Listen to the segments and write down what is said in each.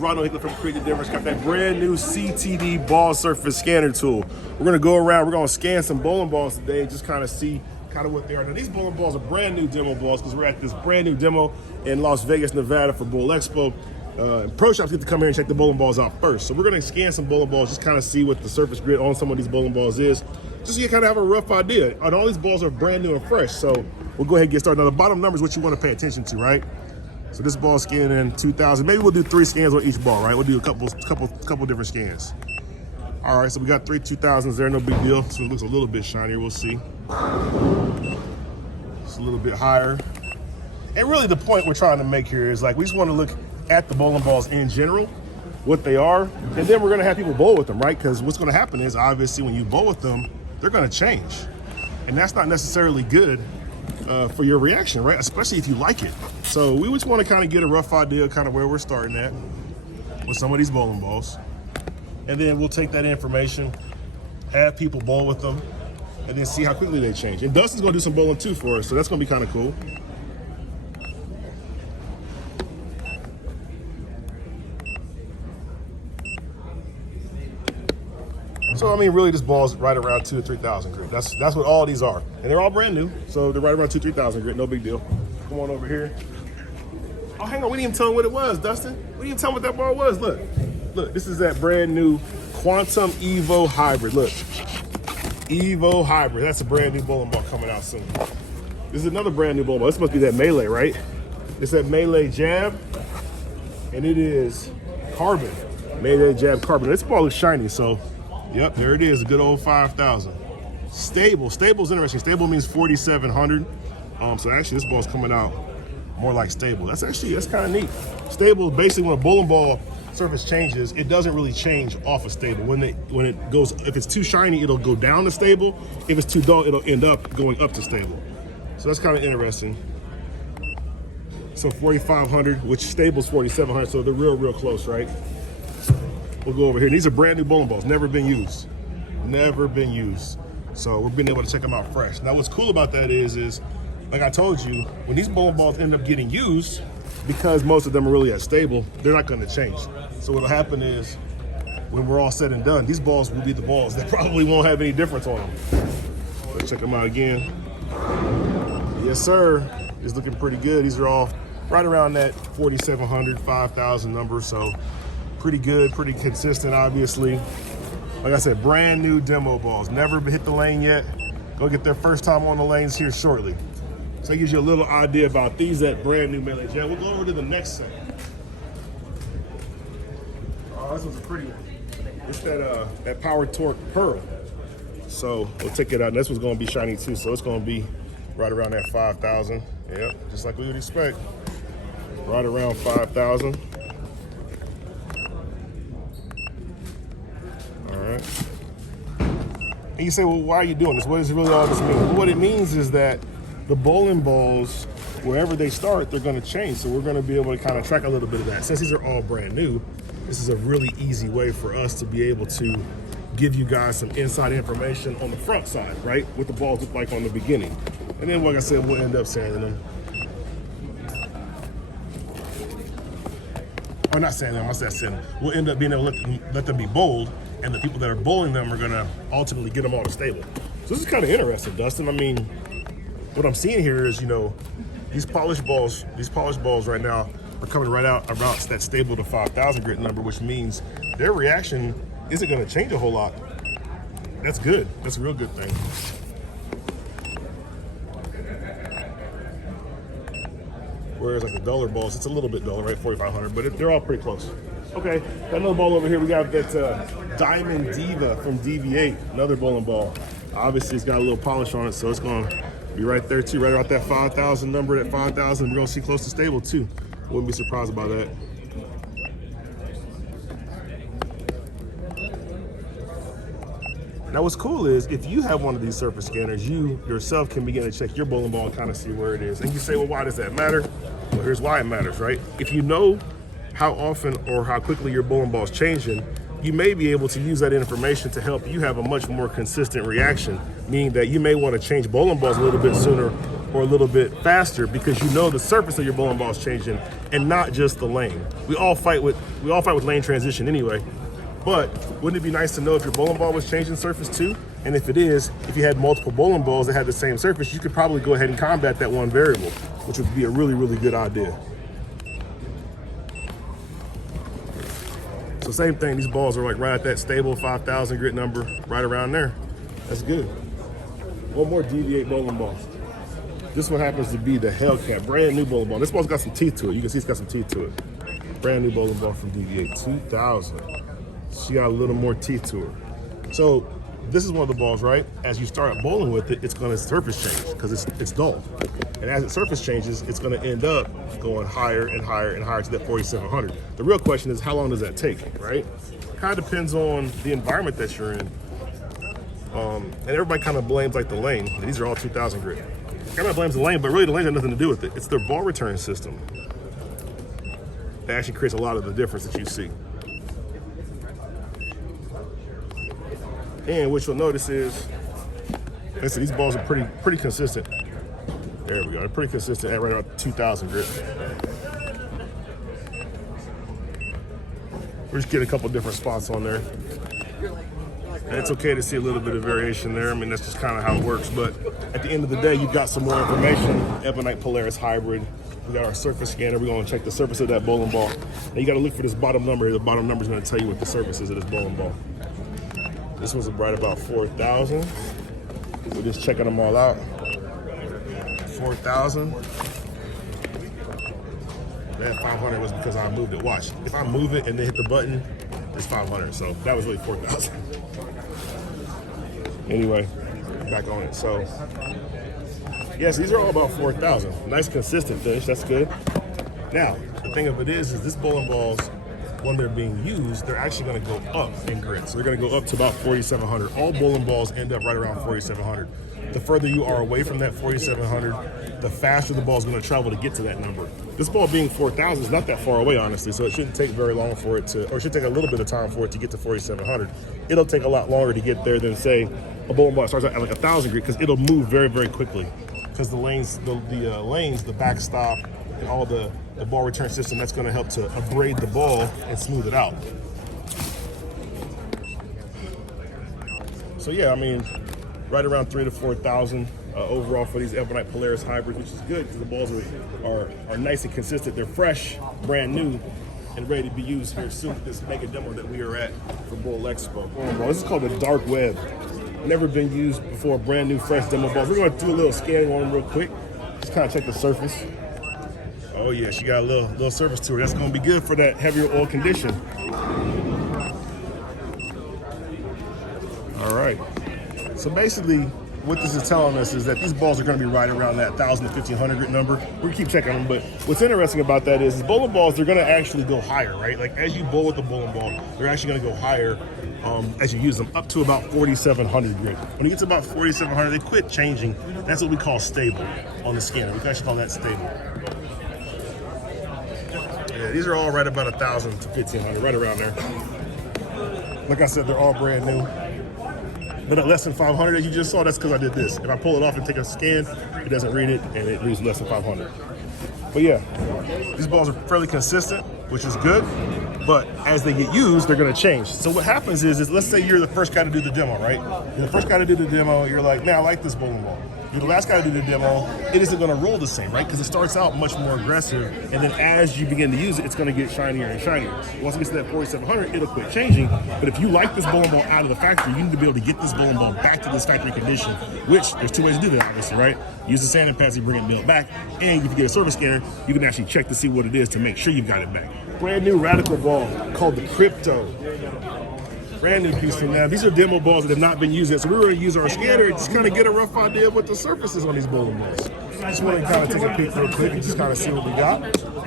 Ronald Hickler from Create the Difference. Got that brand new CtD ball surface scanner tool. We're gonna go around, we're gonna scan some bowling balls today and just kind of see kind of what they are. Now these bowling balls are brand new demo balls because we're at this brand new demo in Las Vegas, Nevada for Bowl Expo. Pro shops get to come here and check the bowling balls out first. So we're gonna scan some bowling balls, just kind of see what the surface grid on some of these bowling balls is. Just so you kind of have a rough idea. And all these balls are brand new and fresh. So we'll go ahead and get started. Now the bottom number is what you want to pay attention to, right? So this ball scanned in 2,000. Maybe we'll do 3 scans on each ball, right? We'll do a couple different scans. All right, so we got 3 2,000s there, no big deal. So it looks a little bit shinier, we'll see. It's a little bit higher. And really the point we're trying to make here is like, we just want to look at the bowling balls in general, what they are, and then we're gonna have people bowl with them, right? Because what's gonna happen is obviously when you bowl with them, they're gonna change. And that's not necessarily good for your reaction, right? Especially if you like it. So we just want to kind of get a rough idea of kind of where we're starting at with some of these bowling balls. And then we'll take that information, have people bowl with them, and then see how quickly they change. And Dustin's gonna do some bowling too for us, so that's gonna be kind of cool. So I mean, really, this ball's right around 2,000 or 3,000 grit. That's what all these are, and they're all brand new, so they're right around 2,000 or 3,000 grit. No big deal. Come on over here. Oh, hang on, we didn't even tell him what it was, Dustin. We didn't even tell him what that ball was. Look, this is that brand new Quantum Evo Hybrid. Look, Evo Hybrid. That's a brand new bowling ball coming out soon. This is another brand new bowling ball. This must be that Melee, right? It's that Melee jab, and it is carbon. Melee jab carbon. This ball is shiny, so. Yep, there it is, a good old 5,000. Stable, stable's interesting. Stable means 4,700. So actually this ball's coming out more like stable. That's kind of neat. Stable, basically when a bowling ball surface changes, it doesn't really change off of stable. When it goes, if it's too shiny, it'll go down to stable. If it's too dull, it'll end up going up to stable. So that's kind of interesting. So 4,500, which stable's 4,700, so they're real close, right? We'll go over here. These are brand new bowling balls, never been used. Never been used. So we're being able to check them out fresh. Now what's cool about that is like I told you, when these bowling balls end up getting used, because most of them are really at stable, they're not gonna change. So what'll happen is, when we're all said and done, these balls will be the balls that probably won't have any difference on them. Let's check them out again. Yes, sir. It's looking pretty good. These are all right around that 4,700, 5,000 number, so pretty good, pretty consistent, obviously. Like I said, brand new demo balls. Never hit the lane yet. Go get their first time on the lanes here shortly. So that gives you a little idea about these at brand new Melee Jab. We'll go over to the next set. Oh, this one's a pretty one. It's that Power Torque Pearl. So we'll take it out. And this one's gonna be shiny too, so it's gonna be right around that 5,000. Yep, just like we would expect. Right around 5,000. And you say, well, why are you doing this? What does really all this mean? Well, what it means is that the bowling balls, wherever they start, they're gonna change. So we're gonna be able to kind of track a little bit of that. Since these are all brand new, this is a really easy way for us to be able to give you guys some inside information on the front side, right? What the balls look like on the beginning. And then, like I said, we'll end up sanding them. Or not sanding them, I said sanding. We'll end up being able to let them be bowled, and the people that are bowling them are gonna ultimately get them all to stable. So this is kind of interesting, Dustin. I mean, what I'm seeing here is, you know, these polished balls right now are coming right out around that stable to 5,000 grit number, which means their reaction isn't gonna change a whole lot. That's good, that's a real good thing. Whereas like the duller balls, it's a little bit duller, right? 4,500, but they're all pretty close. Okay, got another ball over here. We got that Diamond Diva from DV8, another bowling ball. Obviously, it's got a little polish on it, so it's going to be right there too, right about that 5,000 number. At 5,000, we're going to see close to stable too. Wouldn't be surprised by that. Now what's cool is if you have one of these surface scanners, you yourself can begin to check your bowling ball and kind of see where it is. And you say, well, why does that matter? Well, here's why it matters, right? If you know how often or how quickly your bowling ball is changing, you may be able to use that information to help you have a much more consistent reaction, meaning that you may want to change bowling balls a little bit sooner or a little bit faster because you know the surface of your bowling ball is changing and not just the lane. We all fight with lane transition anyway, but wouldn't it be nice to know if your bowling ball was changing surface too? And if it is, if you had multiple bowling balls that had the same surface, you could probably go ahead and combat that one variable, which would be a really, really good idea. So same thing, these balls are like right at that stable 5,000 grit number, right around there. That's good. One more Deviate bowling ball. This one happens to be the Hellcat, brand new bowling ball. This ball's got some teeth to it. You can see it's got some teeth to it. Brand new bowling ball from Deviate, 2000. She got a little more teeth to her. So this is one of the balls, right? As you start bowling with it, it's gonna surface change because it's dull. And as it surface changes, it's gonna end up going higher and higher and higher to that 4,700. The real question is, how long does that take, right? Kind of depends on the environment that you're in. And everybody kind of blames like the lane. These are all 2000 grit. Everybody blames the lane, but really the lane has nothing to do with it. It's their ball return system that actually creates a lot of the difference that you see. And what you'll notice is, listen, these balls are pretty consistent. There we go. They're pretty consistent at right about 2000 grit. We're just getting a couple different spots on there. And it's okay to see a little bit of variation there. I mean, that's just kind of how it works. But at the end of the day, you've got some more information. Ebonite Polaris hybrid. We got our surface scanner. We're going to check the surface of that bowling ball. And you got to look for this bottom number here. The bottom number is going to tell you what the surface is of this bowling ball. This one's right about 4,000. We're just checking them all out. 4,000. That 500 was because I moved it. Watch. If I move it and then hit the button, it's 500. So that was really 4,000. Anyway, back on it. So, yes, these are all about 4,000. Nice consistent finish. That's good. Now, the thing of it is this bowling balls, when they're being used, they're actually going to go up in grit. So they're going to go up to about 4,700. All bowling balls end up right around 4,700. The further you are away from that 4,700, the faster the ball is going to travel to get to that number. This ball being 4,000 is not that far away, honestly, so it shouldn't take very long for it to, or it should take a little bit of time for it to get to 4,700. It'll take a lot longer to get there than, say, a bowling ball starts out at like 1,000 grit, because it'll move very, very quickly. Because the lanes, the backstop, and all the ball return system, that's going to help to abrade the ball and smooth it out. So yeah, I mean, right around 3,000 to 4,000 overall for these Ebonite Polaris hybrids, which is good because the balls are nice and consistent. They're fresh, brand new, and ready to be used here soon at this mega demo that we are at for Bowl Expo. This is called the Dark Web. Never been used before, brand new, fresh demo balls. We're going to do a little scanning on them real quick. Just kind of check the surface. Oh yeah, she got a little surface to her. That's going to be good for that heavier oil condition. All right. So basically, what this is telling us is that these balls are going to be right around that 1,000 to 1,500 grit number. We're going to keep checking them, but what's interesting about that is bowling balls, they're going to actually go higher, right? Like as you bowl with the bowling ball, they're actually going to go higher as you use them, up to about 4,700 grit. When you get to about 4,700, they quit changing. That's what we call stable on the scanner. We can actually call that stable. Yeah, these are all right about 1,000 to 1,500, right around there. Like I said, they're all brand new. But at less than 500, as you just saw, that's because I did this. If I pull it off and take a scan, it doesn't read it, and it reads less than 500. But yeah, these balls are fairly consistent, which is good. But as they get used, they're going to change. So what happens is let's say you're the first guy to do the demo, right? You're the first guy to do the demo. You're like, man, I like this bowling ball. You're the last guy to do the demo. It isn't going to roll the same, right? Because it starts out much more aggressive, and then as you begin to use it, it's going to get shinier and shinier. Once it gets to that 4,700, it'll quit changing. But if you like this bowling ball out of the factory, you need to be able to get this bowling ball back to this factory condition, which there's two ways to do that, obviously, right? Use the sanding pads, bring it built back, and if you get a service scanner, you can actually check to see what it is to make sure you've got it back. Brand new Radical ball called the Crypto. Brand new piece from them. These are demo balls that have not been used yet, so we're going to use our scanner and just kind of get a rough idea of what the surface is on these bowling balls. Just want to kind of take a peek real quick and just kind of see what we got.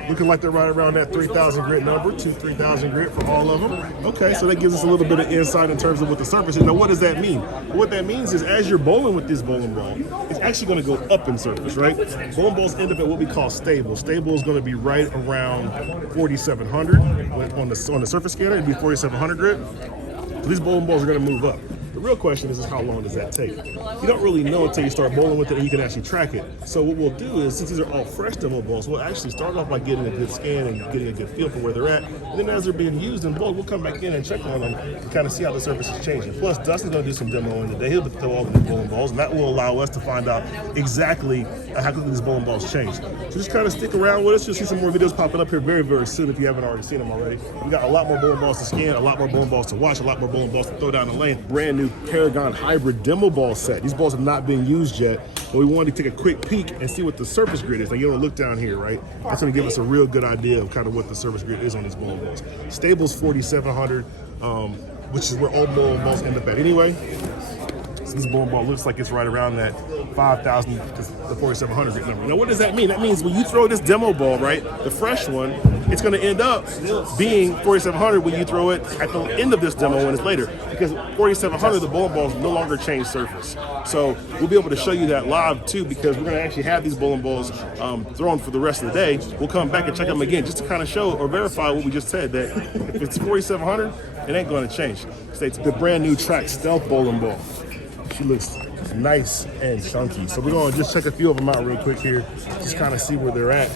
Looking like they're right around that 3,000 grit number, 3,000 grit for all of them. Okay, so that gives us a little bit of insight in terms of what the surface is. Now, what does that mean? What that means is as you're bowling with this bowling ball, it's actually going to go up in surface, right? Bowling balls end up at what we call stable. Stable is going to be right around 4,700 on the surface scanner. It'd be 4,700 grit. So these bowling balls are going to move up. The real question is how long does that take? You don't really know until you start bowling with it and you can actually track it. So what we'll do is, since these are all fresh demo balls, we'll actually start off by getting a good scan and getting a good feel for where they're at. And then as they're being used and bowled, we'll come back in and check on them and kind of see how the surface is changing. Plus, Dustin's going to do some demoing today. He'll throw all the new bowling balls, and that will allow us to find out exactly how quickly these bowling balls change. So just kind of stick around with us. You'll see some more videos popping up here very, very soon if you haven't already seen them already. We got a lot more bowling balls to scan, a lot more bowling balls to watch, a lot more bowling balls to throw down the lane. Brand new Paragon hybrid demo ball set. These balls have not been used yet, but we wanted to take a quick peek and see what the surface grid is. Now, you don't look down here, right? That's going to give us a real good idea of kind of what the surface grid is on these bowling balls. Stable's 4,700, which is where all bowling balls end up at anyway. So this bowling ball looks like it's right around that 5,000 to the 4,700 number. Now, what does that mean? That means when you throw this demo ball, right, the fresh one, it's going to end up being 4,700 when you throw it at the end of this demo when it's later. Because 4,700, the bowling balls no longer change surface. So we'll be able to show you that live too, because we're going to actually have these bowling balls thrown for the rest of the day. We'll come back and check them again just to kind of show or verify what we just said, that if it's 4,700, it ain't going to change. It's the brand new Track Stealth bowling ball. She looks nice and chunky. So we're going to just check a few of them out real quick here, just kind of see where they're at.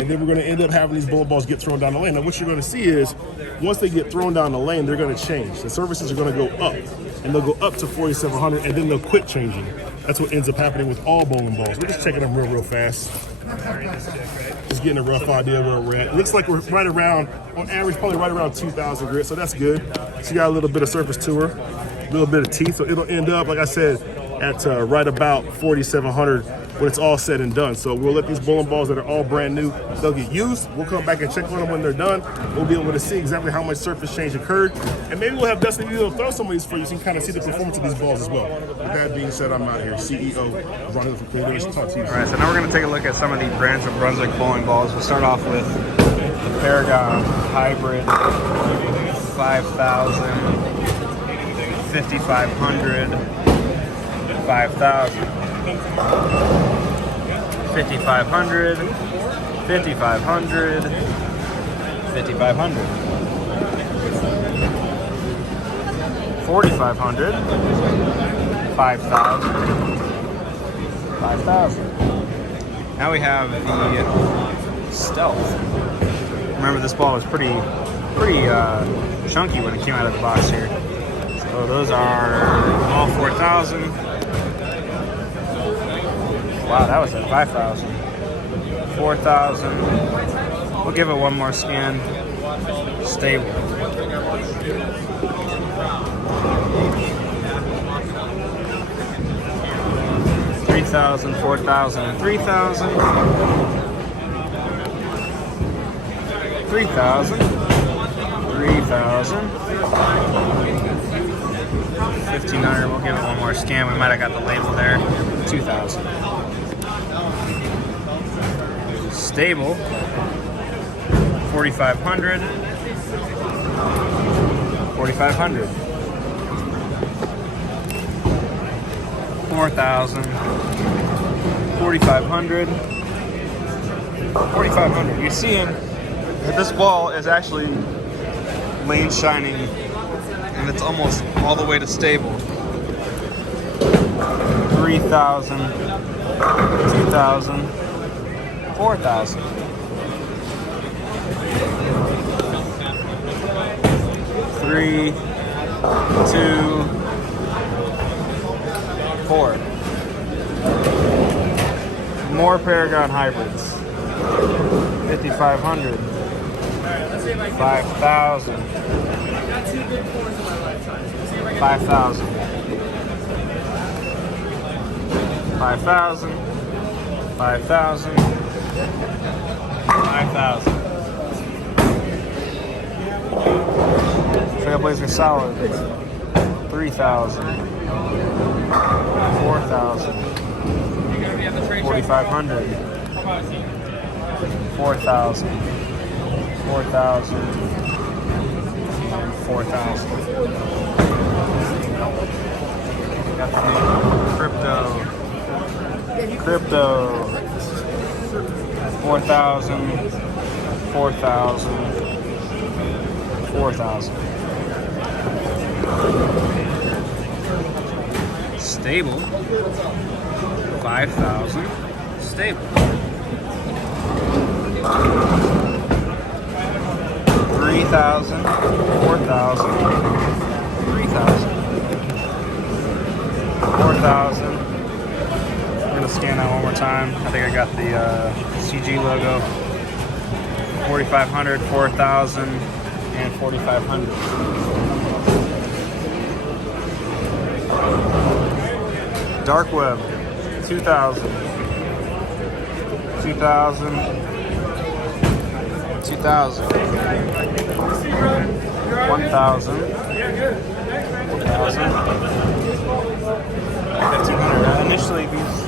And then we're going to end up having these bowling balls get thrown down the lane. Now, what you're going to see is once they get thrown down the lane, they're going to change. The surfaces are going to go up, and they'll go up to 4,700, and then they'll quit changing. That's what ends up happening with all bowling balls. We're just checking them real fast. Just getting a rough idea where we're at. It looks like we're right around, on average, probably right around 2,000 grit, so that's good. She got a little bit of surface to her, a little bit of teeth, so it'll end up, like I said, at right about 4,700 when it's all said and done. So we'll let these bowling balls that are all brand new, they'll get used. We'll come back and check on them when they're done. We'll be able to see exactly how much surface change occurred. And maybe we'll have Dustin be able to throw some of these for you so you can kind of see the performance of these balls as well. With that being said, I'm out here, CEO Brunswick from Cleveland. Talk to you. All right, so now we're going to take a look at some of the brands of Brunswick bowling balls. We'll start off with the Paragon Hybrid 5,000, 5,500, 5,000, 5,500, 5,500, 5,500, 4,500, 5,000, 5,000. Now we have the Stealth. Remember, this ball was pretty chunky when it came out of the box here. So those are all 4,000. Wow, that was at 5,000. 4,000. We'll give it one more scan. Stable. $3,000, $4,000, and $3,000. $3,000. $3,000. $1,500. We'll give it one more scan. We might have got the label there. $2,000. Stable. 4,500. 4,500. 4,000. 4,500. 4,500. You're seeing that this ball is actually lane shining, and it's almost all the way to stable. 3,000. 2,000. 4,000. 3, 2, 4. More Paragon hybrids. 5,500. 5,000. 5,000. 5,000. 5,000. 5,000. Trailblazer Solid. 3,000. 4,000. 4,500. 4,000. 4,000. 4,000. Got the Crypto. 4,000. 4,000. 4,000. stable, 5,000, stable, 3,000, 4,000, 3,000, 4,000. We're gonna scan that one more time. I think I got the CG logo. 4,500, 4,000, and 4,500. Dark web, 2,000, 2,000, 2,000, 1,000, 1,000, 1,500. Initially, these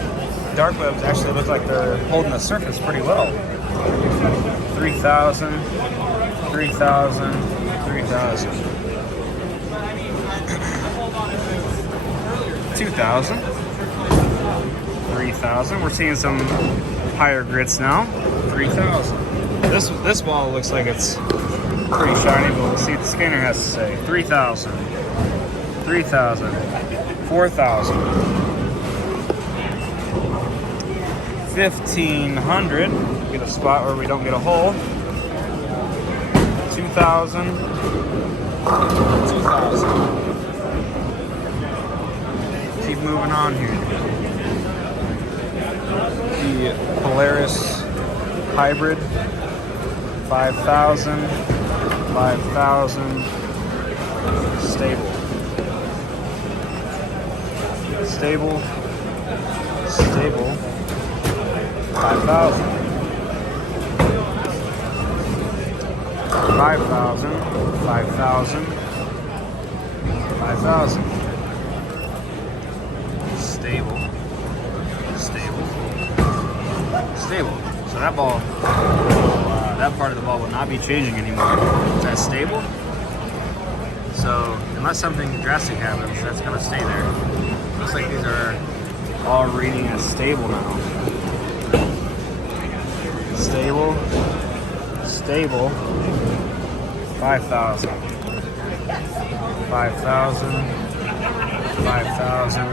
dark webs actually look like they're holding the surface pretty well. 3,000, 3,000, 3,000, 2,000, 3,000. We're seeing some higher grits now. 3,000. This ball looks like it's pretty shiny, but we'll see what the scanner has to say. 3,000, 3,000, 4,000, 1,500. Get a spot where we don't get a hole. 2,000, 2,000. Keep moving on here. The Polaris Hybrid, 5,000, 5,000, stable, stable, stable, 5,000. 5,000, 5,000, 5,000. Stable, stable, stable. So that ball, that part of the ball will not be changing anymore. That's stable. So unless something drastic happens, that's gonna stay there. Looks like these are all reading as stable now. Stable, stable. 5,000, 5,000, 5,000,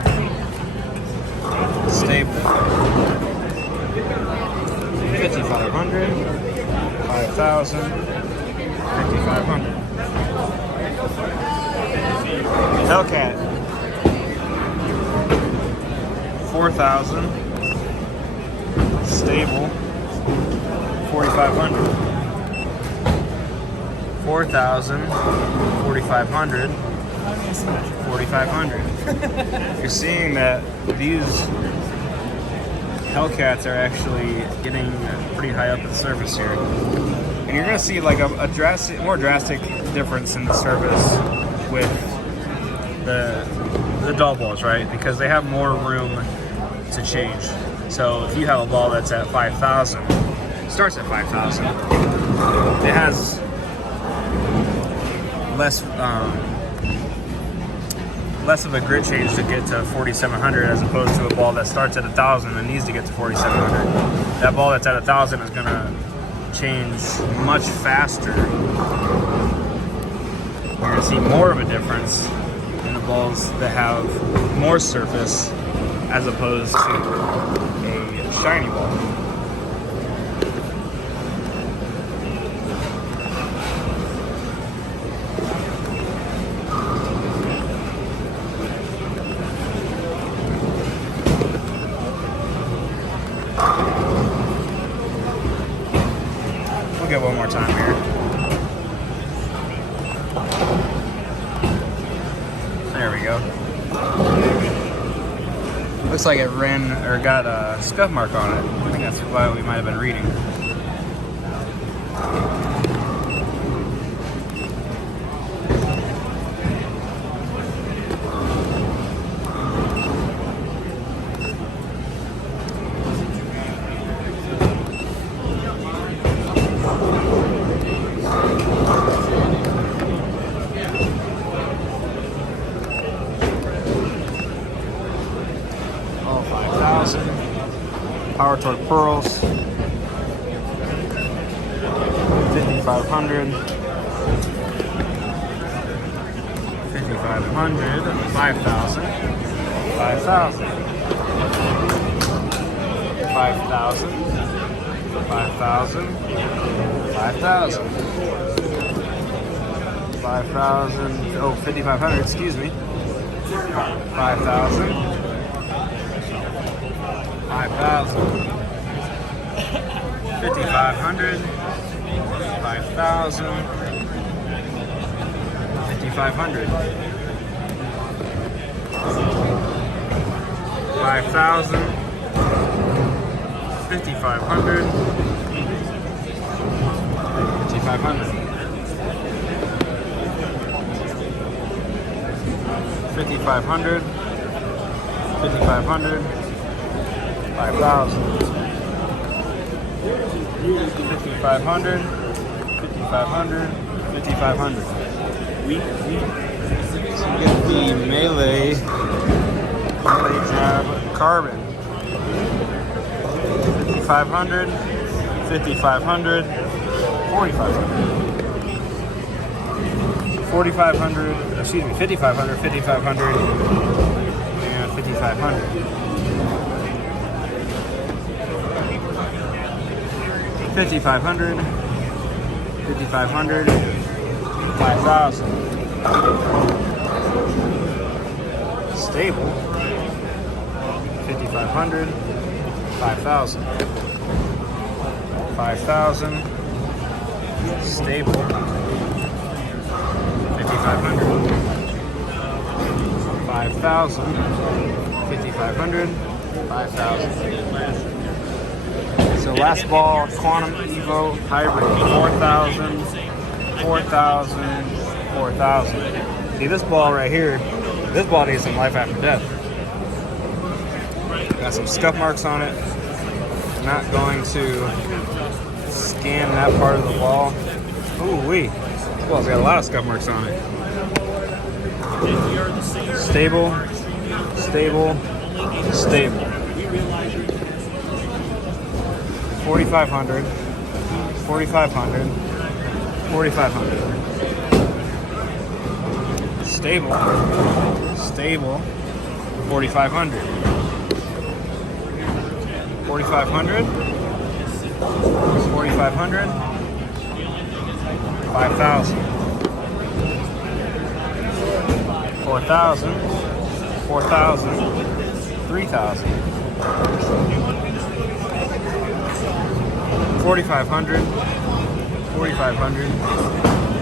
stable, 5,500, 5,000, 5,500. Hellcat, 4,000, stable, 4,500. 4,000, 4,500, 4,500. You're seeing that these Hellcats are actually getting pretty high up at the surface here. And you're gonna see like a more drastic difference in the surface with the dull balls, right? Because they have more room to change. So if you have a ball that's at 5,000, starts at 5,000, it has less of a grit change to get to 4,700 as opposed to a ball that starts at 1,000 and needs to get to 4,700. That ball that's at 1,000 is gonna change much faster. You're gonna see more of a difference in the balls that have more surface as opposed to a shiny ball. We'll get one more time here. There we go. Looks like it ran or got a scuff mark on it. I think that's why we might have been reading. Power Torque Pearls, 5,500, 5,500, 5,000, 5,000. 5,000. 5,000. 5,000. 5,000. Oh, 5,500. Excuse me. 5,000. 5,000. 5,500. 5,000. 5,500. 5,000. 5,500. 5,500. 5,500. 5,500. 5,000. 5,500. 5,500. 5,500. So you get the melee jab carbon. 5,500. 5,500. 4,500. 4,500. Excuse me. 5,500. 5,500. And 5,500. 5,500. 5,500. 5,000. Stable. 5,500. 5,000. 5,000. Stable. 5,500. 5,000. 5,500. 5,000. So last ball, Quantum Evo Hybrid, 4,000, 4,000, 4,000. See this ball right here, this ball needs some life after death. Got some scuff marks on it. Not going to scan that part of the ball. Ooh wee, this ball's got a lot of scuff marks on it. Stable, stable, stable. 4,500, 4,500, 4,500. Stable, stable, 4,500. 4,500, 4,500, 5,000. 4,000, 4,000, 3,000. 4,500, 4,500,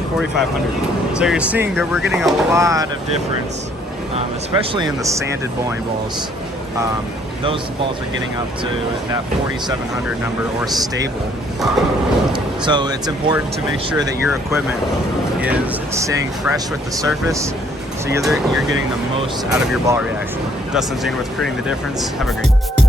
4,500. So you're seeing that we're getting a lot of difference, especially in the sanded bowling balls. Those balls are getting up to that 4,700 number or stable. So it's important to make sure that your equipment is staying fresh with the surface, so you're getting the most out of your ball reaction. Dustin Zane with Creating the Difference. Have a great day.